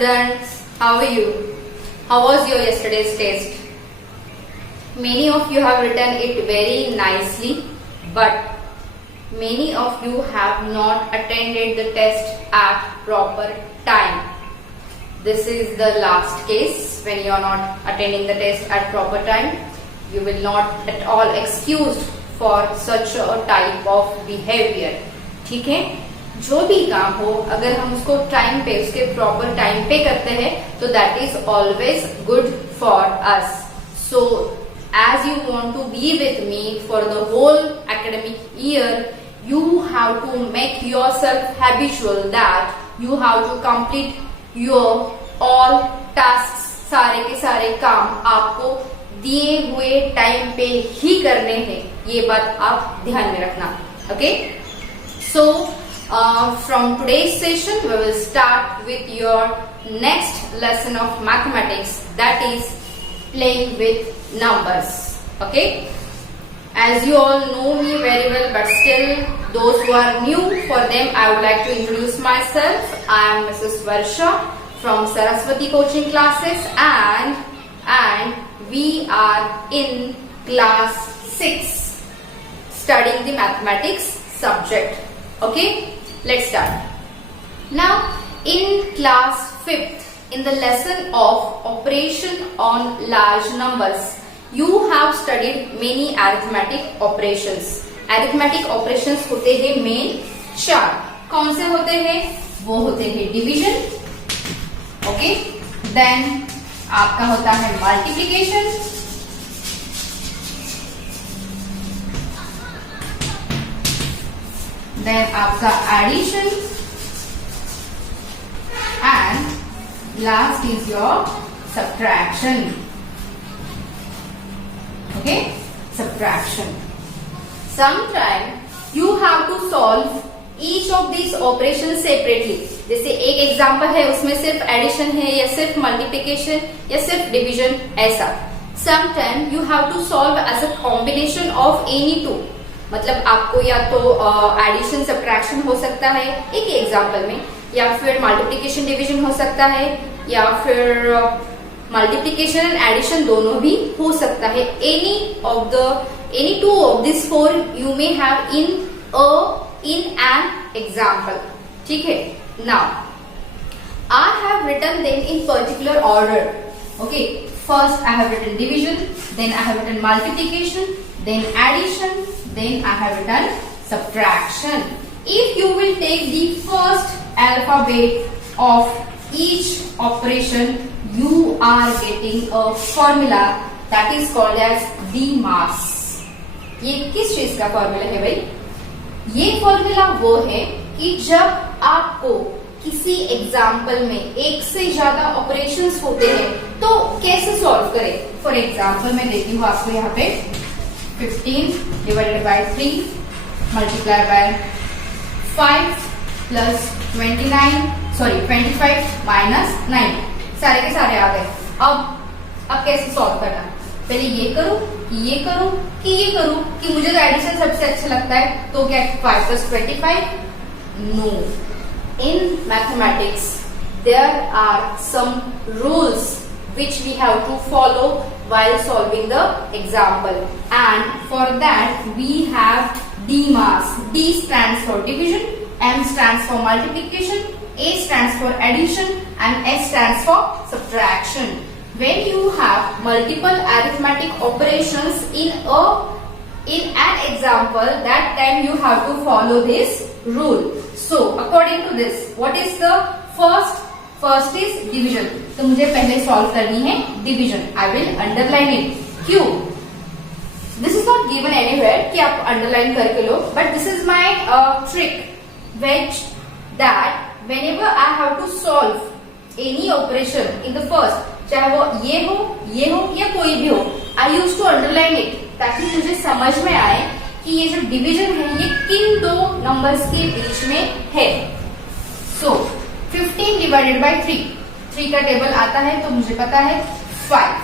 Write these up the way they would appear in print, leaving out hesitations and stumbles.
students, how are you? How was your yesterday's test? Many of you have written it very nicely, but many of you have not attended the test at proper time. This is the last case when you are not attending the test at proper time. You will not at all excused for such a type of behavior. ठीक है, जो भी काम हो अगर हम उसको time पे, उसके प्रॉपर टाइम पे करते हैं तो that is always good for us. So as you want to be with me for the whole academic year, you have to make yourself habitual that you have to complete your all tasks. सारे के सारे काम आपको दिए हुए time पे ही करने हैं, ये बात आप ध्यान में रखना. Okay, so from today's session we will start with your next lesson of mathematics, that is playing with numbers. Okay, as you all know me very well, but still those who are new, for them I would like to introduce myself. I am Mrs. Varsha from Saraswati coaching classes, and we are in class 6 studying the mathematics subject. Okay, let's start. Now in class 5th, in the lesson of operation on large numbers, you have studied many arithmetic operations. Arithmetic operations होते हैं main 4. कौन से होते हैं? वो होते हैं division, okay, then आपका होता है मल्टीप्लिकेशन, देन आपका addition, and last is your subtraction. Okay, subtraction. Sometimes you have to solve each of these operations separately. जैसे एक एग्जांपल है उसमें सिर्फ एडिशन है या सिर्फ मल्टीप्लिकेशन या सिर्फ डिवीजन, ऐसा. Sometimes you have to solve as a combination of any two. मतलब आपको या तो एडिशन सब्ट्रैक्शन हो सकता है एक ही एग्जांपल में, या फिर मल्टीप्लिकेशन डिवीजन हो सकता है, या फिर मल्टीप्लिकेशन एंड एडिशन दोनों भी हो सकता है. Any two of this 4 you may have in an example. ठीक है, now I have written them in particular order. Okay, first I have written division, then I have written multiplication, then addition, then I have written subtraction. If you will take the first alphabet of each operation, you are getting a formula that is called as DMAS. ये किस चीज का formula है भाई? ये formula वो है कि जब आपको किसी एग्जाम्पल में एक से ज्यादा ऑपरेशंस होते हैं तो कैसे सॉल्व करें. फॉर एग्जाम्पल मैं देती हूँ आपको यहाँ पे 15 divided by 3 multiplied by 5 plus 25 minus 9. सारे के सारे आ गए. अब कैसे सॉल्व करना? पहले ये करूं कि ये करूं कि ये करूं कि मुझे तो एडिशन सबसे अच्छा लगता है, तो क्या 5 plus 25? No. In mathematics there are some rules which we have to follow while solving the example, and for that we have DMAS. D stands for division, M stands for multiplication, A stands for addition, and S stands for subtraction. When you have multiple arithmetic operations in an example, that time you have to follow this rule. So according to this, what is the first is division. तो मुझे पहले solve करनी है division. I will underline it. क्यों? This is not given anywhere कि आप underline करके लो, but this is my trick which that whenever I have to solve any operation in the first, चाहे वो ये हो या कोई भी हो, I use to underline it ताकि मुझे समझ में आए कि ये जो डिवीजन है ये किन दो नंबर्स के बीच में है. सो 15 divided by 3 का टेबल आता है तो मुझे पता है 5.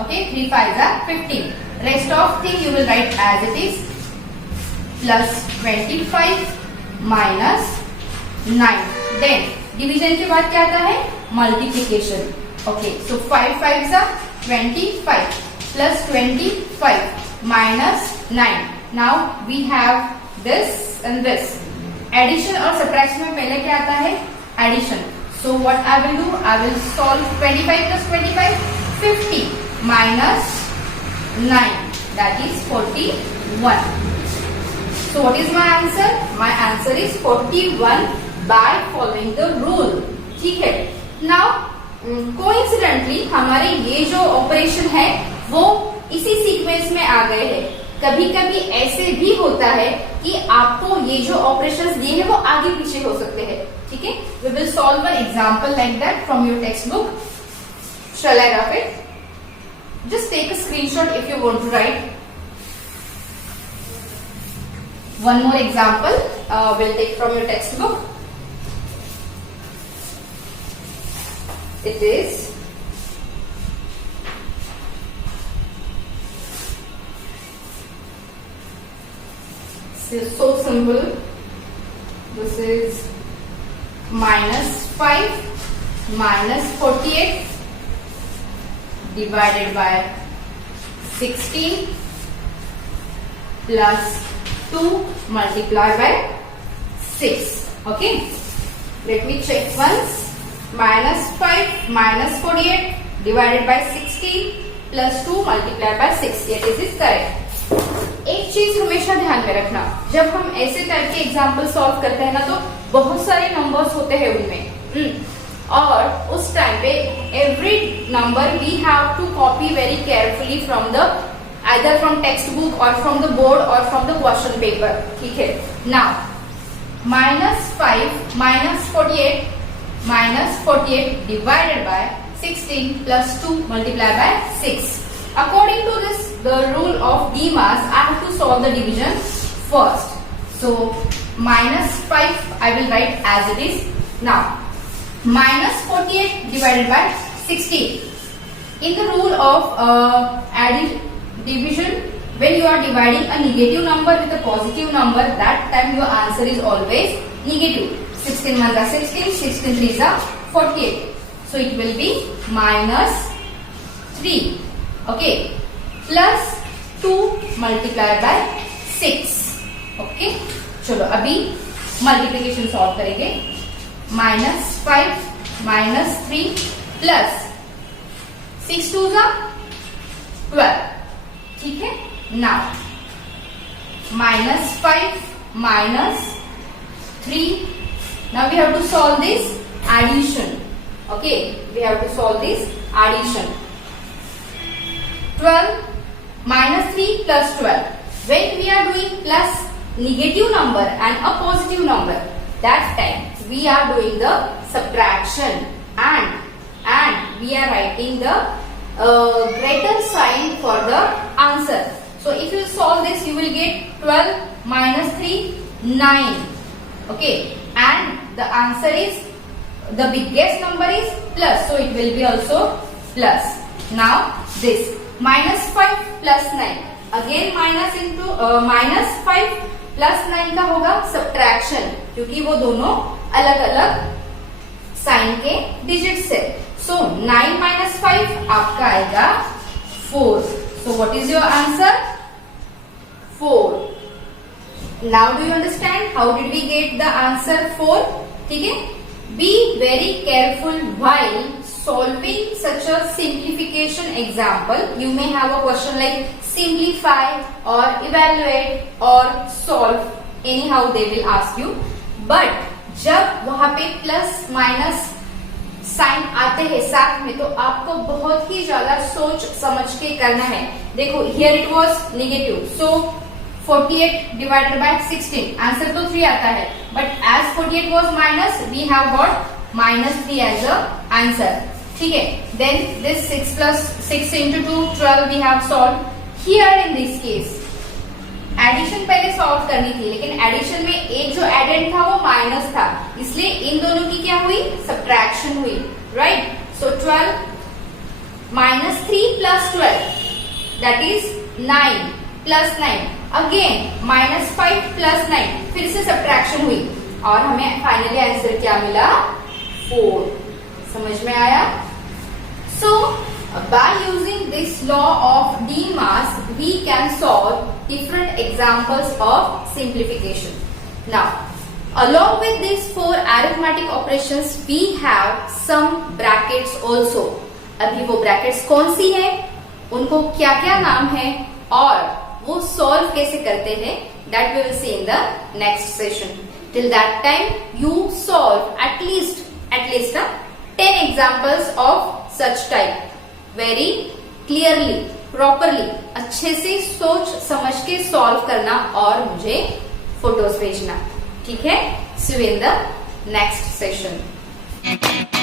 Okay, 3 5 are 15. Rest of thing you will write as it is, plus 25 minus 9. Then division के बाद क्या आता है? multiplication. Okay, so 5 5s are 25 plus 25 minus 9. Now we have this and this. Addition और subtraction में पहले क्या आता है? Addition. So what I will do? I will solve 25 plus 25, 50 minus 9. That is 41. So what is my answer? My answer is 41 by following the rule. ठीक है. Now coincidentally हमारे ये जो ऑपरेशन है वो इसी सीक्वेंस में आ गए हैं. कभी कभी ऐसे भी होता है कि आपको ये जो ऑपरेशंस दिए हैं वो आगे पीछे हो सकते हैं. ठीक है. We will solve an example like that from your text book. Shall I rough it? Just take a screenshot if you want to write. One more example will take from your text book. It is so simple. This is minus 5 minus 48 divided by 16 plus 2 multiplied by 6. Okay, let me check once. Minus 5 minus 48 divided by 16 plus 2 multiplied by 6. Yes, this is correct. एक चीज हमेशा ध्यान में रखना, जब हम ऐसे type के एग्जाम्पल सॉल्व करते हैं ना तो बहुत सारे नंबर्स होते हैं उनमें, और उस टाइम पे every number we have to copy very carefully from the either from textbook or from the board or from the question paper. ठीक है. Now minus 5 minus 48 divided by 16 plus 2 multiplied by 6. According to this, the rule of DMAS, I have to solve the division first. So minus 5 I will write as it is. Now minus 48 divided by 16. In the rule of division, when you are dividing a negative number with a positive number, that time your answer is always negative. 16 1s are 16, 16 3s are 48. So it will be minus 3. Okay. Plus 2 multiplied by 6. Okay. चलो अभी multiplication solve करेंगे. minus 5 minus 3 plus 6 2s are 12. ठीक है. Now minus 5 minus 3. Now we have to solve this addition. Okay, we have to solve this addition. 12 minus 3 plus 12. When we are doing plus negative number and a positive number, that time we are doing the subtraction and we are writing the greater sign for the answer. So if you solve this, you will get 12 minus 3 9. Okay, and the answer is, the biggest number is plus, so it will be also plus. Now this minus 5 plus 9, again minus into minus 5 plus 9 का होगा subtraction, क्योंकि वो दोनों अलग अलग sign के digits है. So 9 minus 5 आपका आएगा 4. So what is your answer? 4. Now do you understand how did we get the answer 4? ठीक है. Be very careful while solving such a simplification example. You may have a question like simplify or evaluate or solve. Anyhow they will ask you. But जब वहां पे plus minus sign आते हैं साथ में, तो आपको बहुत ही ज्यादा सोच समझ के करना है. देखो here it was negative, so 48 divided by 16, answer तो 3 आता है, but as 48 was minus, we have got minus 3 as a answer. ठीक है. Then this 6 plus 6 into 2 12 we have solved. Here in this case addition पहले solve करनी थी, लेकिन addition में एक जो एडेंड था वो माइनस था, इसलिए इन दोनों की क्या हुई? सब्ट्रैक्शन हुई. Right. So 12 minus 3 plus 12, that is 9 plus 9. Again minus 5 plus 9, फिर से सब्ट्रैक्शन हुई और हमें फाइनली आंसर क्या मिला? 4. समझ में आया? So by using this law of D mass, we can solve different examples of simplification. Now, along with these 4 arithmetic operations, we have some brackets also. अभी वो brackets कौन सी है, उनको क्या क्या नाम है और वो solve कैसे करते हैं, that we will see in the next session. Till that time, you solve at least 10 examples of such type. Very clearly, properly, अच्छे से सोच समझ के सॉल्व करना और मुझे फोटोज भेजना. ठीक है? See you in the next session.